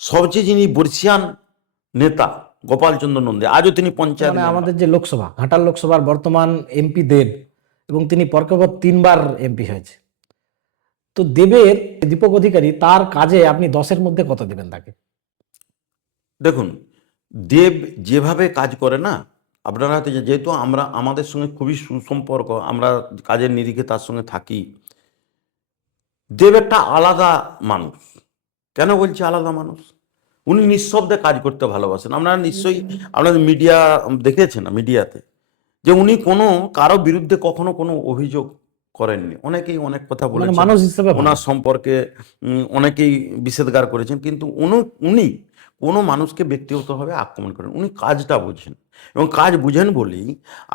সবচেয়ে যিনি বর্ষিয়ান নেতা গোপালচন্দ্র নন্দী, আজও তিনি পঞ্চায়েত মানে মেম্বার। আমাদের যে লোকসভা, ঘাটাল লোকসভার বর্তমান এমপি দেব, এবং তিনি পরপর 3বার এমপি হয়েছে। তো দেবের, দীপক অধিকারী, তার কাজে আপনি 10-এর মধ্যে কত দেবেন তাকে? দেখুন, দেব যেভাবে কাজ করে না, আপনারা হয়তো যেহেতু আমাদের সঙ্গে খুবই সুসম্পর্ক, আমরা কাজের নিরিখে তার সঙ্গে থাকি। দেব একটা আলাদা মানুষ। কেন বলছি আলাদা মানুষ? উনি নিঃশব্দে কাজ করতে ভালোবাসেন। আপনারা নিশ্চয়ই আপনাদের মিডিয়া দেখেছেন, মিডিয়াতে যে উনি কোনো কারো বিরুদ্ধে কখনো কোনো অভিযোগ করেননি। অনেকেই অনেক কথা মানে বলেছেন মানুষ হিসেবে ভালো। ওনার সম্পর্কে, অনেকেই নিষেধগার করেছেন, কিন্তু উনি কোনো মানুষকে ব্যক্তিগতভাবে আক্রমণ করেন। উনি কাজটা বোঝেন, এবং কাজ বুঝেন বলেই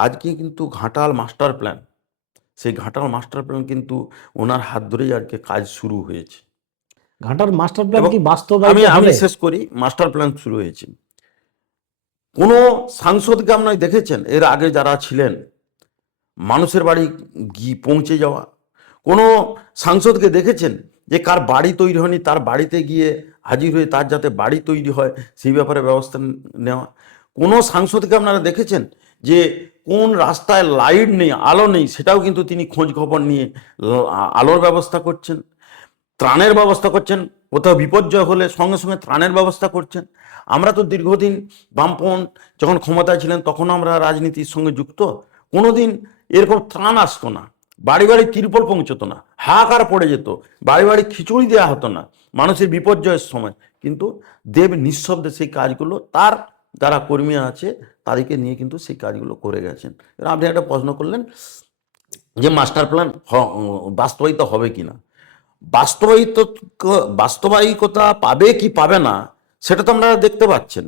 আজকে কিন্তু ঘাটাল মাস্টার প্ল্যান, সেই ঘাটাল মাস্টার প্ল্যান কিন্তু ওনার হাত ধরেই আজকে কাজ শুরু হয়েছে। ঘাটাল মাস্টার প্ল্যান এবং কি আমি বাস্তবায়িত আমি হবে? শেষ করি, মাস্টার প্ল্যান শুরু হয়েছে। কোনো সাংসদকে আপনারা দেখেছেন এর আগে যারা ছিলেন মানুষের বাড়ি গিয়ে পৌঁছে যাওয়া? কোনো সাংসদকে দেখেছেন যে কার বাড়ি তৈরি হয়নি তার বাড়িতে গিয়ে হাজির হয়ে তার যাতে বাড়ি তৈরি হয় সেই ব্যাপারে ব্যবস্থা নেওয়া? কোনো সাংসদকে আপনারা দেখেছেন যে কোন রাস্তায় লাইট নেই, আলো নেই, সেটাও কিন্তু তিনি খোঁজ খবর নিয়ে আলোর ব্যবস্থা করছেন, ত্রাণের ব্যবস্থা করছেন, কোথাও বিপর্যয় হলে সঙ্গে সঙ্গে ত্রাণের ব্যবস্থা করছেন? আমরা তো দীর্ঘদিন বামপন্থ যখন ক্ষমতায় ছিলেন তখন আমরা রাজনীতির সঙ্গে যুক্ত, কোনোদিন এরকম ত্রাণ আসতো না, বাড়ি বাড়ি তিরপল পৌঁছতো না, হাহাকার পড়ে যেত, বাড়ি বাড়ি খিচুড়ি দেওয়া হতো না মানুষের বিপর্যয়ের সময়। কিন্তু দেব নিঃশব্দে সেই কাজগুলো তার যারা কর্মী আছে তাদেরকে নিয়ে কিন্তু সেই কাজগুলো করে গেছেন। এবার আপনি একটা প্রশ্ন করলেন যে মাস্টার প্ল্যান বাস্তবায়িত হবে কিনা। বাস্তবায়িত বাস্তবায়িকতা পাবে কি পাবে না সেটা তো আপনারা দেখতে পাচ্ছেন।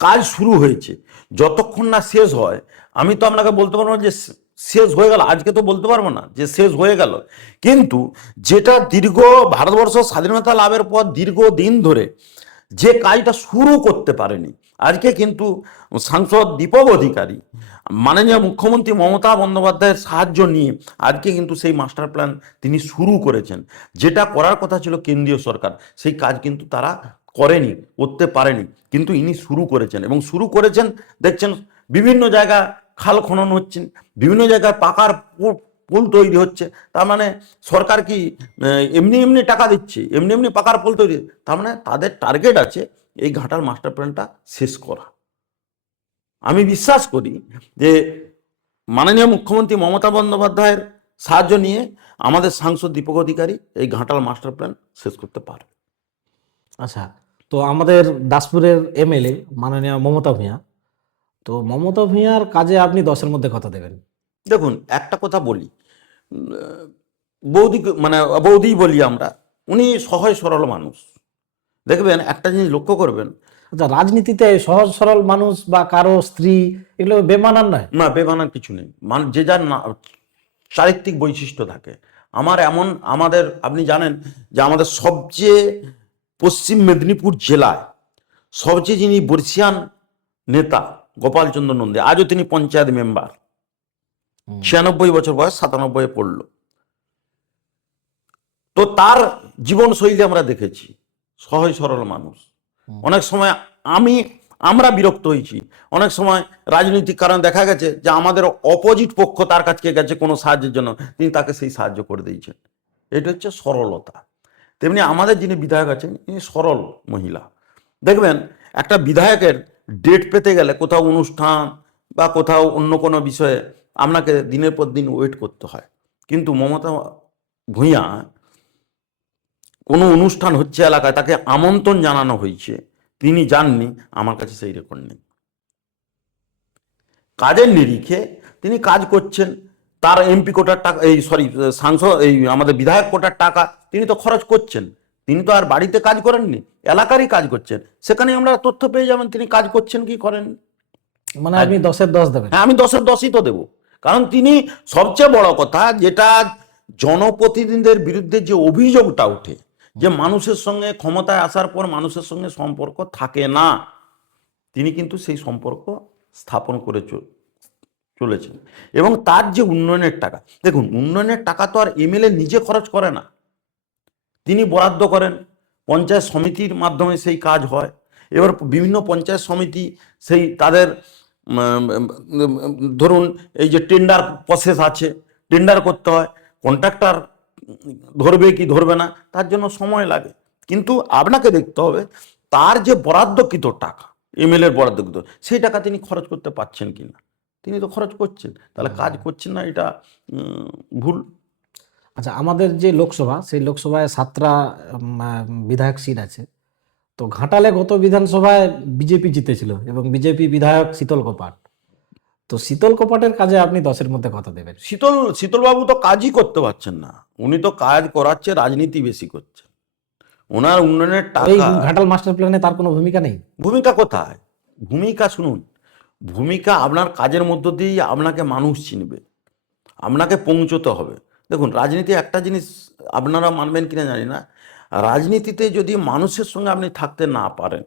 কাজ শুরু হয়েছে, যতক্ষণ না শেষ হয় আমি তো আপনাকে বলতে পারবো না যে শেষ হয়ে গেল, আজকে তো বলতে পারবো না যে শেষ হয়ে গেল। কিন্তু যেটা দীর্ঘ ভারতবর্ষ স্বাধীনতা লাভের পর দীর্ঘদিন ধরে যে কাজটা শুরু করতে পারেনি, আজকে কিন্তু সাংসদ দীপক অধিকারী মাননীয় মুখ্যমন্ত্রী মমতা বন্দ্যোপাধ্যায়ের সাহায্য নিয়ে আজকে কিন্তু সেই মাস্টার প্ল্যান তিনি শুরু করেছেন। যেটা করার কথা ছিল কেন্দ্রীয় সরকার, সেই কাজ কিন্তু তারা করেনি, করতে পারেনি, কিন্তু ইনি শুরু করেছেন। এবং শুরু করেছেন দেখছেন বিভিন্ন জায়গায় খাল খনন হচ্ছেন, বিভিন্ন জায়গায় পাকার পুল তৈরি হচ্ছে। তার মানে সরকার কি এমনি এমনি টাকা দিচ্ছে, এমনি এমনি পাকার পুল তৈরি? তার মানে তাদের টার্গেট আছে এই ঘাটাল মাস্টার প্ল্যানটা শেষ করা। আমি বিশ্বাস করি যে মাননীয় মুখ্যমন্ত্রী মমতা বন্দ্যোপাধ্যায়ের সাহায্য নিয়ে আমাদের সাংসদ দীপক অধিকারী এই ঘাটাল মাস্টার প্ল্যান শেষ করতে পারবে। আচ্ছা, তো আমাদের দাসপুরের এমএলএ মাননীয় মমতা ভূঁইয়া, তো মমতা ভূঁইয়ার কাজে আপনি 10-এর মধ্যে কত দেবেন? দেখুন, একটা কথা বলি, বৌদি মানে বৌদি বলি আমরা, উনি সহজ সরল মানুষ। দেখবেন একটা জিনিস লক্ষ্য করবেন, আচ্ছা, রাজনীতিতে সহজ সরল মানুষ বা কারো স্ত্রী, এগুলো বেমানান নয়? না বেমানান কিছু নেই, যে যার চারিত্রিক বৈশিষ্ট্য থাকে। আমাদের আপনি জানেন যে আমাদের সবচেয়ে পশ্চিম মেদিনীপুর জেলায় সবচেয়ে যিনি বর্ষিয়ান নেতা গোপালচন্দ্র নন্দী, আজও তিনি পঞ্চায়েত মেম্বার, 96 বছর বয়স, 97 পড়ল। তো তার জীবনশৈলী আমরা দেখেছি, সহজ সরল মানুষ। অনেক সময় আমরা বিরক্ত হয়েছি, অনেক সময় রাজনৈতিক কারণে দেখা গেছে যে আমাদের অপোজিট পক্ষ তার কাছে গেছে কোনো সাহায্যের জন্য, তিনি তাকে সেই সাহায্য করে দিয়েছেন। এটা হচ্ছে সরলতা। তেমনি আমাদের যিনি বিধায়ক আছেন ইনি সরল মহিলা। দেখবেন একটা বিধায়কের ডেট পেতে গেলে কোথাও অনুষ্ঠান বা কোথাও অন্য কোনো বিষয়ে আপনাকে দিনের পর দিন ওয়েট করতে হয়, কিন্তু মমতা ভূঁইয়া কোনো অনুষ্ঠান হচ্ছে এলাকায়, তাকে আমন্ত্রণ জানানো হয়েছে, তিনি যাননি, আমার কাছে সেই রেকর্ড নেই। কাজের নিরিখে তিনি কাজ করছেন, তার এমপি কোটার টাকা, সাংসদ আমাদের বিধায়ক কোটার টাকা তিনি তো খরচ করছেন, তিনি তো আর বাড়িতে কাজ করেননি, এলাকারই কাজ করছেন। সেখানে আমরা তথ্য পেয়ে যাবেন তিনি কাজ করছেন কি করেন। মানে আপনি 10-এর 10 দেবেন? হ্যাঁ, আমি 10-এর 10ই তো দেবো। কারণ তিনি সবচেয়ে বড় কথা, যেটা জনপ্রতিনিধিদের বিরুদ্ধে যে অভিযোগটা ওঠে যে মানুষের সঙ্গে ক্ষমতায় আসার পর মানুষের সঙ্গে সম্পর্ক থাকে না, তিনি কিন্তু সেই সম্পর্ক স্থাপন করে চলেছেন। এবং তার যে উন্নয়নের টাকা, দেখুন উন্নয়নের টাকা তো আর এমএলএ নিজে খরচ করে না, তিনি বরাদ্দ করেন পঞ্চায়েত সমিতির মাধ্যমে সেই কাজ হয়। এবার বিভিন্ন পঞ্চায়েত সমিতি সেই তাদের ধরুন এই যে টেন্ডার প্রসেস আছে, টেন্ডার করতে হয়, কন্ট্রাক্টর ধরবে কি ধরবে না তার জন্য সময় লাগে। কিন্তু আপনাকে দেখতে হবে তার যে বরাদ্দকৃত টাকা, এমএলএর বরাদ্দকৃত, সেই টাকা তিনি খরচ করতে পারছেন কিনা। তিনি তো খরচ করছেন, তাহলে কাজ করছেন না, এটা ভুল। আচ্ছা, আমাদের যে লোকসভা, সেই লোকসভায় 7টা বিধায়ক সিট আছে। তো ঘাটালে গত বিধানসভায় বিজেপি জিতেছিল এবং বিজেপি বিধায়ক শীতল কপাট। তো শীতল কপাটের কাজে আপনি 10-এর মধ্যে কত দেবেন? শীতলবাবু তো কাজই করতে পারছেন না, উনি তো কাজ করাচ্ছে, রাজনীতি বেশি করছে। ওনার উন্নয়নের এই টাকা, ঘাটাল মাস্টার প্ল্যানে তার কোনো ভূমিকা নেই? ভূমিকা কোথায়? ভূমিকা শুনুন, ভূমিকা আপনার কাজের মধ্য দিয়েই আপনাকে মানুষ চিনবে, আপনাকে পৌঁছতে হবে। দেখুন, রাজনীতি একটা জিনিস আপনারা মানবেন কিনা জানি না, রাজনীতিতে যদি মানুষের সঙ্গে আপনি থাকতে না পারেন,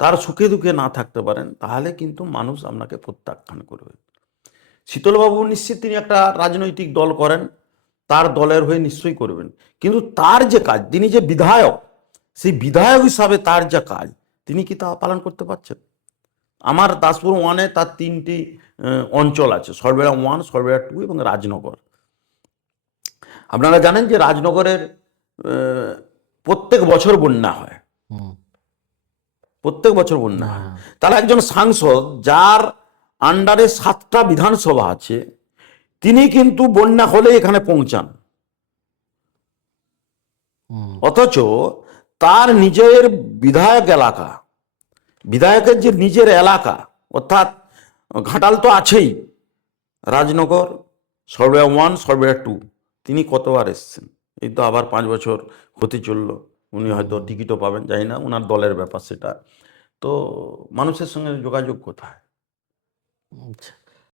তার সুখে দুঃখে না থাকতে পারেন, তাহলে কিন্তু মানুষ আপনাকে প্রত্যাখ্যান করবে। শীতলবাবু নিশ্চিত তিনি একটা রাজনৈতিক দল করেন, তার দলের হয়ে নিশ্চয়ই করবেন, কিন্তু তার যে কাজ, তিনি যে বিধায়ক, সেই বিধায়ক হিসাবে তার যা কাজ, তিনি কি তা পালন করতে পারছেন? আমার দাসপুর 1-এ তার 3টি অঞ্চল আছে, সরবেরা 1, সরবেরা 2 এবং রাজনগর। আপনারা জানেন যে রাজনগরের প্রত্যেক বছর বন্যা হয়, হুম। প্রত্যেক বছর বন্যা হয়। হ্যাঁ। তাহলে একজন সাংসদ যার আন্ডারে 7টা বিধানসভা আছে, তিনি কিন্তু বন্যা হলে এখানে পৌঁছান, হুম। অথচ তার নিজের বিধায়ক এলাকা, বিধায়কের যে নিজের এলাকা, অর্থাৎ ঘাটাল তো আছেই, রাজনগর, সরবেরা 1, সরবেরা 2, তিনি কতবার এসছেন? এই তো আবার 5 বছর হতে চললো, উনি হয়তো টিকিটও পাবেন, জানি না, ওনার দলের ব্যাপার সেটা। তো মানুষের সঙ্গে যোগাযোগ কোথায়? আচ্ছা।